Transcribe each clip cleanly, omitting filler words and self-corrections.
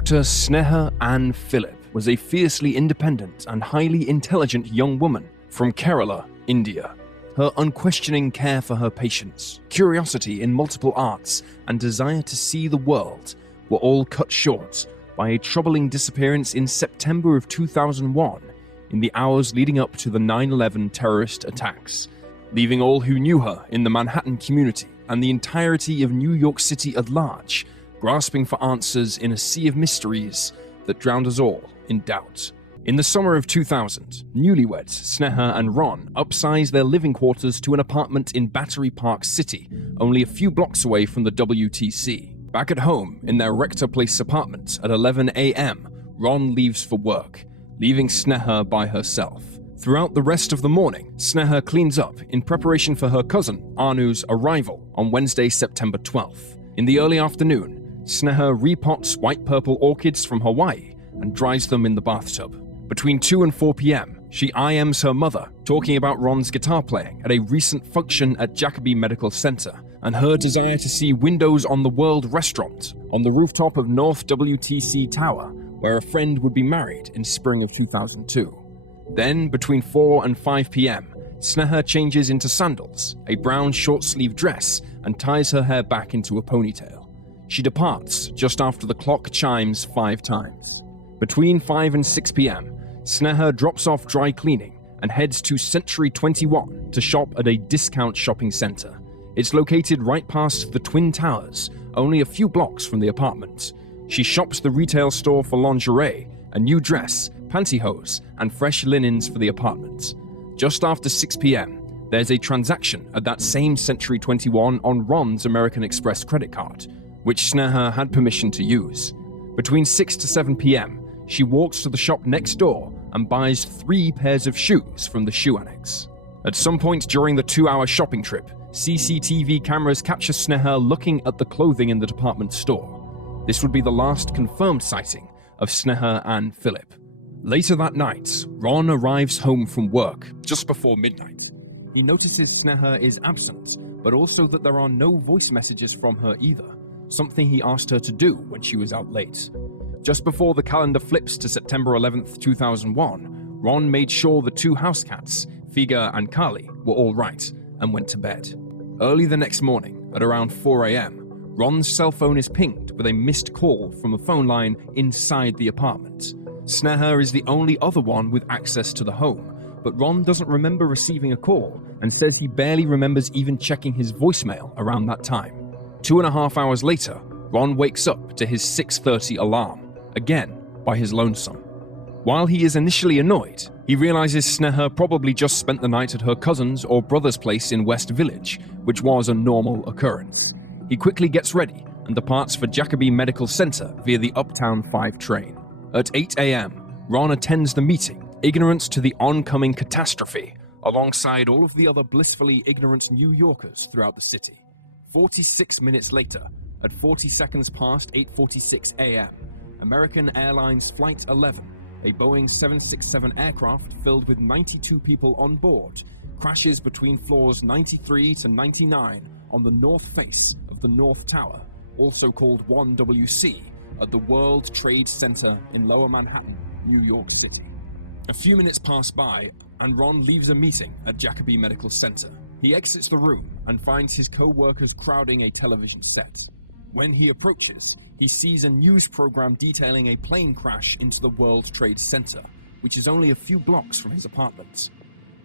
Dr. Sneha Anne Philip was a fiercely independent and highly intelligent young woman from Kerala, India. Her unquestioning care for her patients, curiosity in multiple arts, and desire to see the world were all cut short by a troubling disappearance in September of 2001 in the hours leading up to the 9/11 terrorist attacks, leaving all who knew her in the Manhattan community and the entirety of New York City at large grasping for answers in a sea of mysteries that drowned us all in doubt. In the summer of 2000, newlyweds Sneha and Ron upsized their living quarters to an apartment in Battery Park City, only a few blocks away from the WTC. Back at home in their Rector Place apartment at 11 a.m., Ron leaves for work, leaving Sneha by herself. Throughout the rest of the morning, Sneha cleans up in preparation for her cousin Anu's arrival on Wednesday, September 12th. In the early afternoon, Sneha repots white-purple orchids from Hawaii and dries them in the bathtub. Between 2 and 4 p.m., she IMs her mother, talking about Ron's guitar playing at a recent function at Jacobi Medical Center, and her desire to see Windows on the World restaurant on the rooftop of North WTC Tower, where a friend would be married in spring of 2002. Then, between 4 and 5 p.m., Sneha changes into sandals, a brown short-sleeved dress, and ties her hair back into a ponytail. She departs just after the clock chimes 5 times. Between 5 and 6 p.m., Sneha drops off dry cleaning and heads to Century 21 to shop at a discount shopping center. It's located right past the Twin Towers, only a few blocks from the apartment. She shops the retail store for lingerie, a new dress, pantyhose, and fresh linens for the apartment. Just after 6 p.m., there's a transaction at that same Century 21 on Ron's American Express credit card, which Sneha had permission to use. Between 6 to 7 p.m., she walks to the shop next door and buys 3 pairs of shoes from the shoe annex. At some point during the 2-hour shopping trip, CCTV cameras capture Sneha looking at the clothing in the department store. This would be the last confirmed sighting of Sneha Anne Philip. Later that night, Ron arrives home from work just before midnight. He notices Sneha is absent, but also that there are no voice messages from her either, something he asked her to do when she was out late. Just before the calendar flips to September 11th, 2001, Ron made sure the 2 house cats, Figa and Kali, were all right and went to bed. Early the next morning, at around 4 a.m., Ron's cell phone is pinged with a missed call from a phone line inside the apartment. Sneha is the only other one with access to the home, but Ron doesn't remember receiving a call and says he barely remembers even checking his voicemail around that time. 2.5 hours later, Ron wakes up to his 6:30 alarm, again by his lonesome. While he is initially annoyed, he realizes Sneha probably just spent the night at her cousin's or brother's place in West Village, which was a normal occurrence. He quickly gets ready and departs for Jacobi Medical Center via the Uptown 5 train. At 8 a.m., Ron attends the meeting, ignorant to the oncoming catastrophe, alongside all of the other blissfully ignorant New Yorkers throughout the city. 46 minutes later, at 40 seconds past 8:46 a.m., American Airlines Flight 11, a Boeing 767 aircraft filled with 92 people on board, crashes between floors 93 to 99 on the north face of the North Tower, also called 1WC, at the World Trade Center in Lower Manhattan, New York City. A few minutes pass by, and Ron leaves a meeting at Jacobi Medical Center. He exits the room and finds his co-workers crowding a television set. When he approaches, he sees a news program detailing a plane crash into the World Trade Center, which is only a few blocks from his apartment.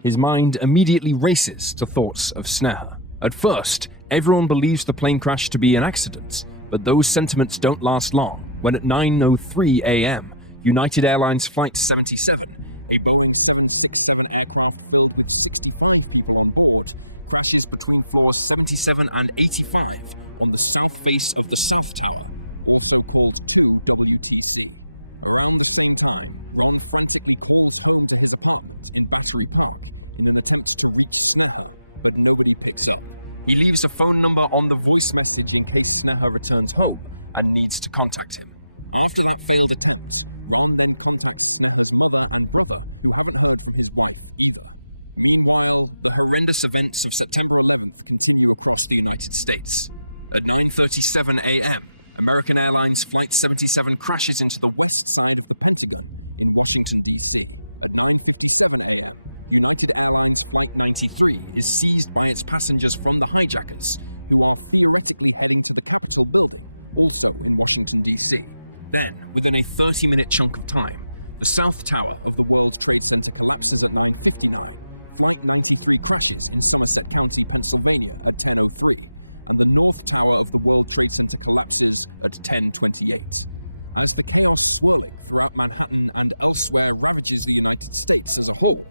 His mind immediately races to thoughts of Sneha. At first, everyone believes the plane crash to be an accident, but those sentiments don't last long when at 9:03 a.m., United Airlines Flight 77, a Boeing 767 aircraft filled with 65 people on board, crashes between floors 77 and 85 on the south face of the South Tower, also called 2WTC. Around the same time, Ron frantically calls home to his apartment in Battery Park in an attempt to reach Sneha, but nobody picks up. He leaves a phone number on the voice message in case Sneha returns home and needs to contact him. After that failed attempt, Ron then contacts Sneha's mother and brother, who haven't heard from his wife either. Meanwhile, the horrendous events of September 11th continue across the United States. At 9:37 a.m., American Airlines Flight 77 crashes into the west side of the Pentagon in Washington, D.C. At 9:57 a.m., United Airlines Flight 93 is seized by its passengers from the hijackers, who are theoretically heading to the Capitol building, also in Washington, D.C. Then, within a 30-minute chunk of time, the South Tower of the World Trade Center collapses at 9:59, Flight 93 crashes in Somerset County, Pennsylvania at 10:03, and the North Tower of the World Trade Center collapses at 10:28. As the chaos swirling throughout Manhattan and elsewhere ravages the United States as a whole,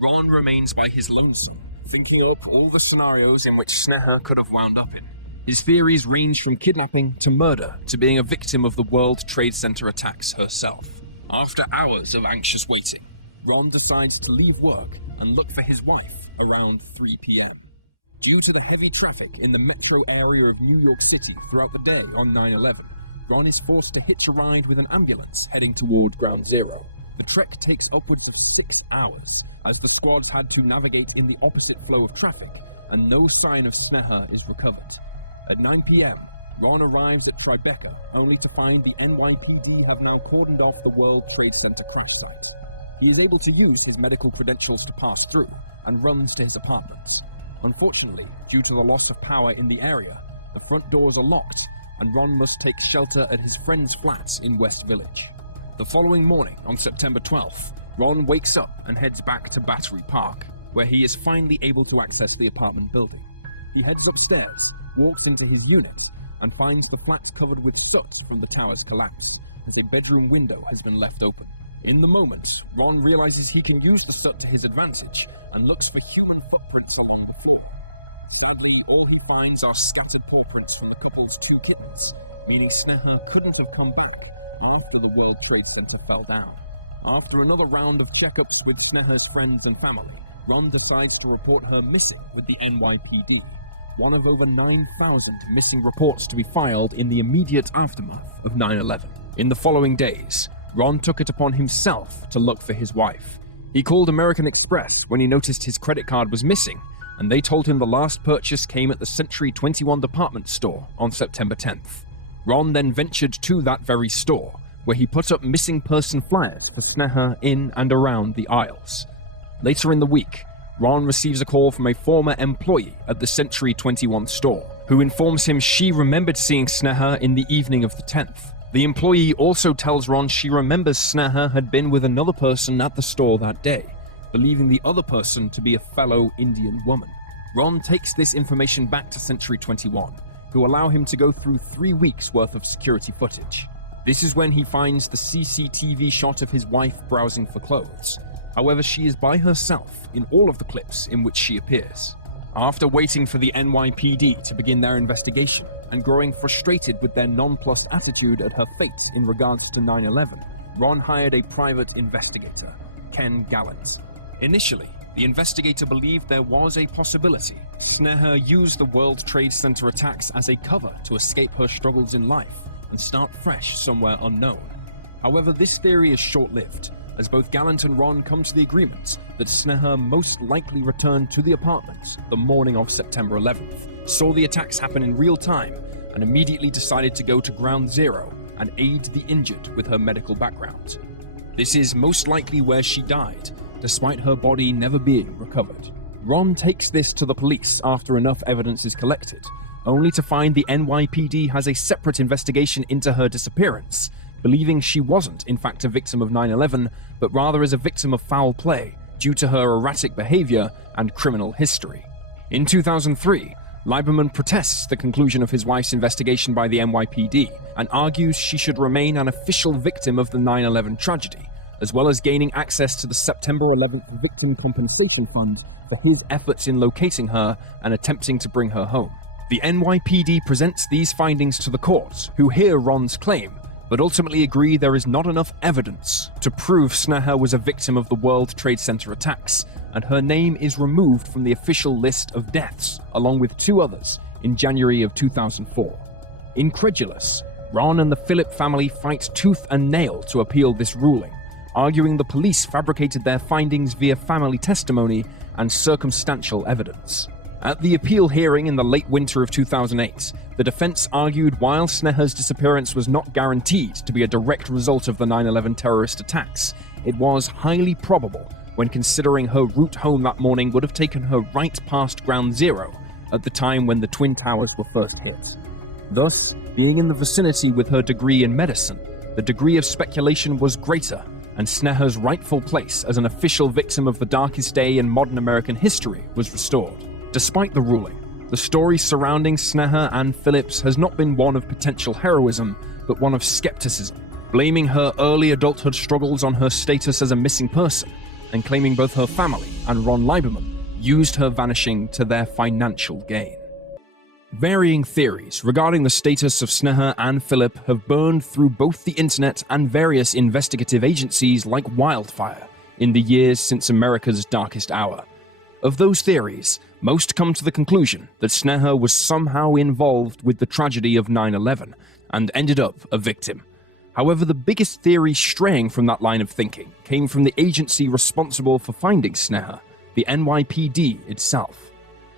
Ron remains by his lonesome, thinking up all the scenarios in which Sneha could have wound up in. His theories range from kidnapping to murder to being a victim of the World Trade Center attacks herself. After hours of anxious waiting, Ron decides to leave work and look for his wife around 3 p.m. Due to the heavy traffic in the metro area of New York City throughout the day on 9/11, Ron is forced to hitch a ride with an ambulance heading toward Ground Zero. The trek takes upwards of 6 hours, as the squads had to navigate in the opposite flow of traffic, and no sign of Sneha is recovered. At 9 p.m., Ron arrives at Tribeca, only to find the NYPD have now cordoned off the World Trade Center crash site. He is able to use his medical credentials to pass through, and runs to his apartment. Unfortunately, due to the loss of power in the area, the front doors are locked, and Ron must take shelter at his friend's flat in West Village. The following morning, on September 12th, Ron wakes up and heads back to Battery Park, where he is finally able to access the apartment building. He heads upstairs, walks into his unit, and finds the flat covered with soot from the tower's collapse, as a bedroom window has been left open. In the moment, Ron realizes he can use the soot to his advantage and looks for human footprints along the floor. Sadly, all he finds are scattered paw prints from the couple's 2 kittens, meaning Sneha couldn't have come back after the World Trade Center fell down. After another round of checkups with Sneha's friends and family, Ron decides to report her missing with the NYPD, one of over 9,000 missing reports to be filed in the immediate aftermath of 9/11. In the following days, Ron took it upon himself to look for his wife. He called American Express when he noticed his credit card was missing, and they told him the last purchase came at the Century 21 department store on September 10th. Ron then ventured to that very store, where he put up missing person flyers for Sneha in and around the aisles. Later in the week, Ron receives a call from a former employee at the Century 21 store, who informs him she remembered seeing Sneha in the evening of the 10th. The employee also tells Ron she remembers Sneha had been with another person at the store that day, believing the other person to be a fellow Indian woman. Ron takes this information back to Century 21, who allow him to go through 3 weeks' worth of security footage. This is when he finds the CCTV shot of his wife browsing for clothes. However, she is by herself in all of the clips in which she appears. After waiting for the NYPD to begin their investigation and growing frustrated with their nonplussed attitude at her fate in regards to 9/11, Ron hired a private investigator, Ken Gallant. Initially, the investigator believed there was a possibility Sneha used the World Trade Center attacks as a cover to escape her struggles in life and start fresh somewhere unknown. However, this theory is short-lived, as both Gallant and Ron come to the agreement that Sneha most likely returned to the apartment the morning of September 11th, saw the attacks happen in real time, and immediately decided to go to Ground Zero and aid the injured with her medical background. This is most likely where she died, despite her body never being recovered. Ron takes this to the police after enough evidence is collected, only to find the NYPD has a separate investigation into her disappearance, believing she wasn't in fact a victim of 9/11, but rather as a victim of foul play due to her erratic behavior and criminal history. In 2003, Lieberman protests the conclusion of his wife's investigation by the NYPD and argues she should remain an official victim of the 9/11 tragedy, as well as gaining access to the September 11th Victim Compensation Fund for his efforts in locating her and attempting to bring her home. The NYPD presents these findings to the court, who hear Ron's claim, but ultimately agree there is not enough evidence to prove Sneha was a victim of the World Trade Center attacks, and her name is removed from the official list of deaths, along with 2 others, in January of 2004. Incredulous, Ron and the Philip family fight tooth and nail to appeal this ruling, arguing the police fabricated their findings via family testimony and circumstantial evidence. At the appeal hearing in the late winter of 2008, the defense argued while Sneha's disappearance was not guaranteed to be a direct result of the 9/11 terrorist attacks, it was highly probable when considering her route home that morning would have taken her right past Ground Zero at the time when the Twin Towers were first hit. Thus, being in the vicinity with her degree in medicine, the degree of speculation was greater, and Sneha's rightful place as an official victim of the darkest day in modern American history was restored. Despite the ruling, the story surrounding Sneha Anne Philip has not been one of potential heroism, but one of skepticism, blaming her early adulthood struggles on her status as a missing person, and claiming both her family and Ron Lieberman used her vanishing to their financial gain. Varying theories regarding the status of Sneha Anne Philip have burned through both the internet and various investigative agencies like wildfire in the years since America's darkest hour. Of those theories, most come to the conclusion that Sneha was somehow involved with the tragedy of 9/11 and ended up a victim. However, the biggest theory straying from that line of thinking came from the agency responsible for finding Sneha, the NYPD itself.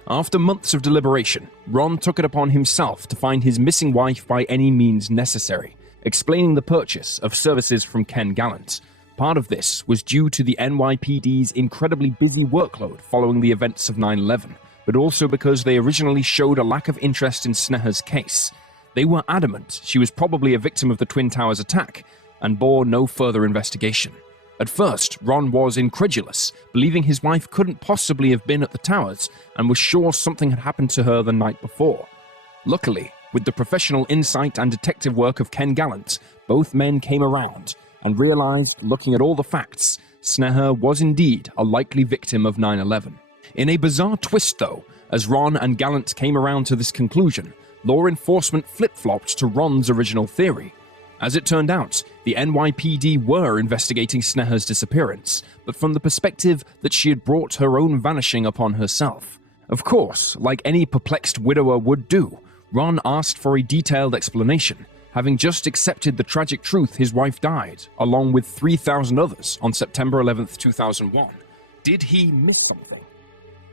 After months of deliberation, Ron took it upon himself to find his missing wife by any means necessary, explaining the purchase of services from Ken Gallant. Part of this was due to the NYPD's incredibly busy workload following the events of 9/11, but also because they originally showed a lack of interest in Sneha's case. They were adamant she was probably a victim of the Twin Towers attack and bore no further investigation. At first, Ron was incredulous, believing his wife couldn't possibly have been at the towers and was sure something had happened to her the night before. Luckily, with the professional insight and detective work of Ken Gallant, both men came around and realized, looking at all the facts, Sneha was indeed a likely victim of 9/11. In a bizarre twist though, as Ron and Gallant came around to this conclusion, law enforcement flip-flopped to Ron's original theory. As it turned out, the NYPD were investigating Sneha's disappearance, but from the perspective that she had brought her own vanishing upon herself. Of course, like any perplexed widower would do, Ron asked for a detailed explanation, having just accepted the tragic truth his wife died, along with 3,000 others on September 11th, 2001. Did he miss something?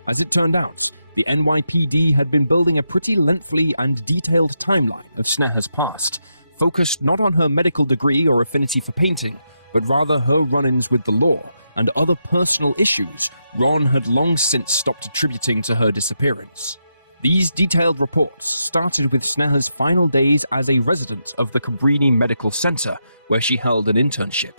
As it turned out, the NYPD had been building a pretty lengthy and detailed timeline of Sneha's past, focused not on her medical degree or affinity for painting, but rather her run-ins with the law and other personal issues Ron had long since stopped attributing to her disappearance. These detailed reports started with Sneha's final days as a resident of the Cabrini Medical Center, where she held an internship.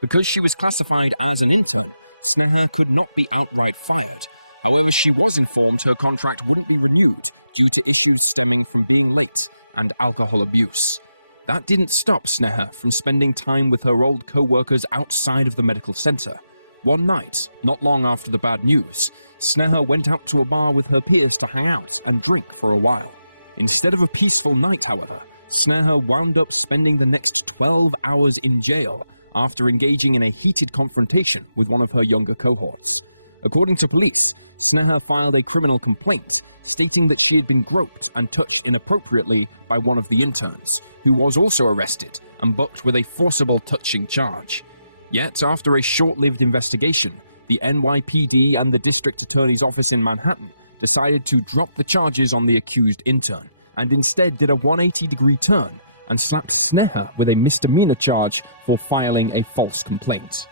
Because she was classified as an intern, Sneha could not be outright fired. However, she was informed her contract wouldn't be renewed due to issues stemming from being late and alcohol abuse. That didn't stop Sneha from spending time with her old co-workers outside of the medical center. One night, not long after the bad news, Sneha went out to a bar with her peers to hang out and drink for a while. Instead of a peaceful night, however, Sneha wound up spending the next 12 hours in jail after engaging in a heated confrontation with one of her younger cohorts. According to police, Sneha filed a criminal complaint stating that she had been groped and touched inappropriately by one of the interns, who was also arrested and booked with a forcible touching charge. Yet, after a short-lived investigation, the NYPD and the district attorney's office in Manhattan decided to drop the charges on the accused intern, and instead did a 180-degree turn and slapped Sneha with a misdemeanor charge for filing a false complaint.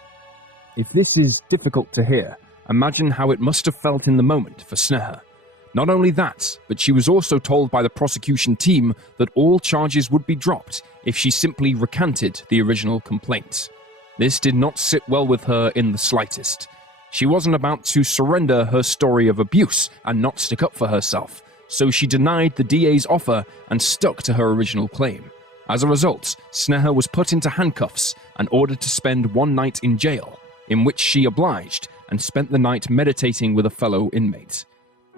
If this is difficult to hear, imagine how it must have felt in the moment for Sneha. Not only that, but she was also told by the prosecution team that all charges would be dropped if she simply recanted the original complaint. This did not sit well with her in the slightest. She wasn't about to surrender her story of abuse and not stick up for herself, so she denied the DA's offer and stuck to her original claim. As a result, Sneha was put into handcuffs and ordered to spend one night in jail, in which she obliged and spent the night meditating with a fellow inmate.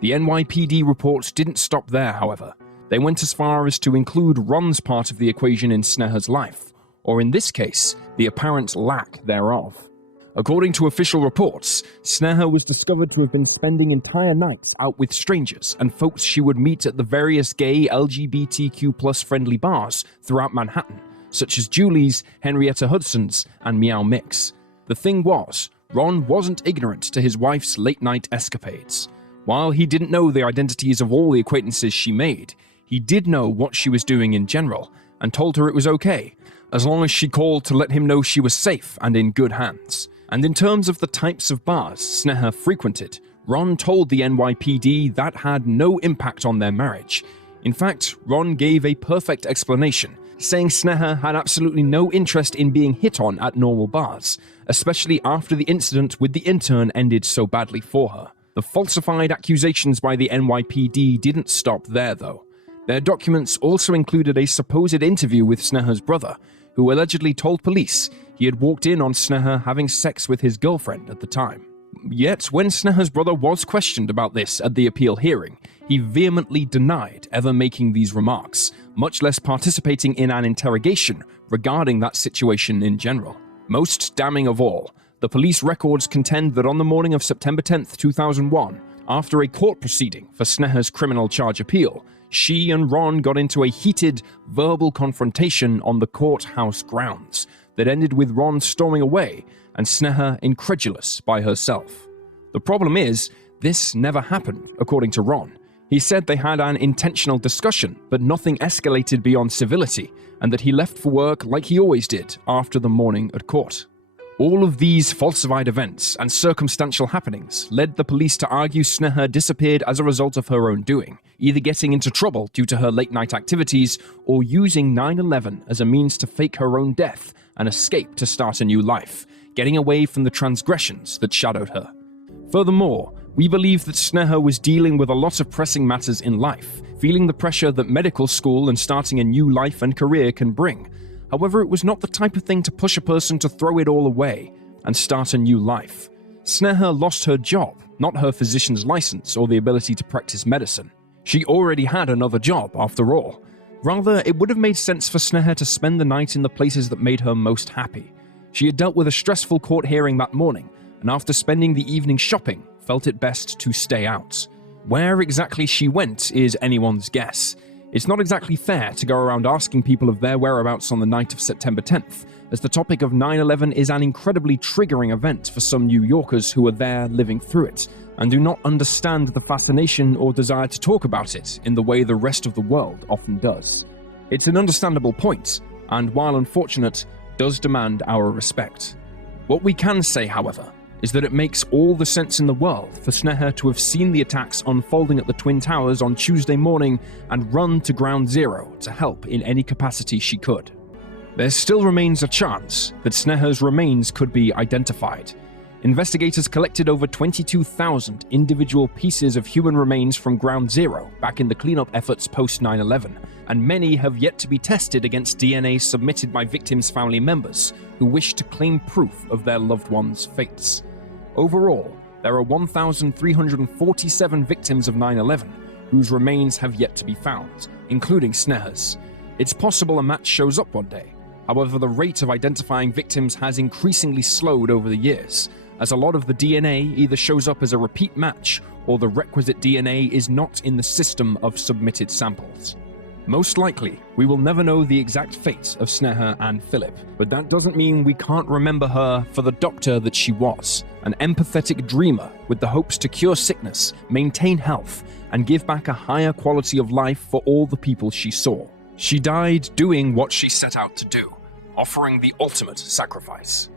The NYPD reports didn't stop there, however. They went as far as to include Ron's part of the equation in Sneha's life, or in this case, the apparent lack thereof. According to official reports, Sneha was discovered to have been spending entire nights out with strangers and folks she would meet at the various gay LGBTQ+ friendly bars throughout Manhattan, such as Julie's, Henrietta Hudson's, and Meow Mix. The thing was, Ron wasn't ignorant to his wife's late-night escapades. While he didn't know the identities of all the acquaintances she made, he did know what she was doing in general, and told her it was okay, as long as she called to let him know she was safe and in good hands. And in terms of the types of bars Sneha frequented, Ron told the NYPD that had no impact on their marriage. In fact, Ron gave a perfect explanation, saying Sneha had absolutely no interest in being hit on at normal bars, especially after the incident with the intern ended so badly for her. The falsified accusations by the NYPD didn't stop there, though. Their documents also included a supposed interview with Sneha's brother, who allegedly told police he had walked in on Sneha having sex with his girlfriend at the time. Yet, when Sneha's brother was questioned about this at the appeal hearing, he vehemently denied ever making these remarks, much less participating in an interrogation regarding that situation in general. Most damning of all, the police records contend that on the morning of September 10, 2001, after a court proceeding for Sneha's criminal charge appeal, she and Ron got into a heated, verbal confrontation on the courthouse grounds that ended with Ron storming away and Sneha incredulous by herself. The problem is, this never happened, according to Ron. He said they had an intentional discussion, but nothing escalated beyond civility, and that he left for work like he always did after the morning at court. All of these falsified events and circumstantial happenings led the police to argue Sneha disappeared as a result of her own doing, either getting into trouble due to her late-night activities or using 9/11 as a means to fake her own death and escape to start a new life, getting away from the transgressions that shadowed her. Furthermore, we believe that Sneha was dealing with a lot of pressing matters in life, feeling the pressure that medical school and starting a new life and career can bring. However, it was not the type of thing to push a person to throw it all away and start a new life. Sneha lost her job, not her physician's license or the ability to practice medicine. She already had another job, after all. Rather, it would have made sense for Sneha to spend the night in the places that made her most happy. She had dealt with a stressful court hearing that morning, and after spending the evening shopping, felt it best to stay out. Where exactly she went is anyone's guess. It's not exactly fair to go around asking people of their whereabouts on the night of September 10th, as the topic of 9/11 is an incredibly triggering event for some New Yorkers who are there living through it, and do not understand the fascination or desire to talk about it in the way the rest of the world often does. It's an understandable point, and while unfortunate, does demand our respect. What we can say, however, is that it makes all the sense in the world for Sneha to have seen the attacks unfolding at the Twin Towers on Tuesday morning and run to Ground Zero to help in any capacity she could. There still remains a chance that Sneha's remains could be identified. Investigators collected over 22,000 individual pieces of human remains from Ground Zero back in the cleanup efforts post 9/11, and many have yet to be tested against DNA submitted by victims' family members who wish to claim proof of their loved ones' fates. Overall, there are 1,347 victims of 9/11 whose remains have yet to be found, including Sneha's. It's possible a match shows up one day. However, the rate of identifying victims has increasingly slowed over the years, as a lot of the DNA either shows up as a repeat match or the requisite DNA is not in the system of submitted samples. Most likely, we will never know the exact fate of Sneha Anne Philip, but that doesn't mean we can't remember her for the doctor that she was, an empathetic dreamer with the hopes to cure sickness, maintain health, and give back a higher quality of life for all the people she saw. She died doing what she set out to do, offering the ultimate sacrifice.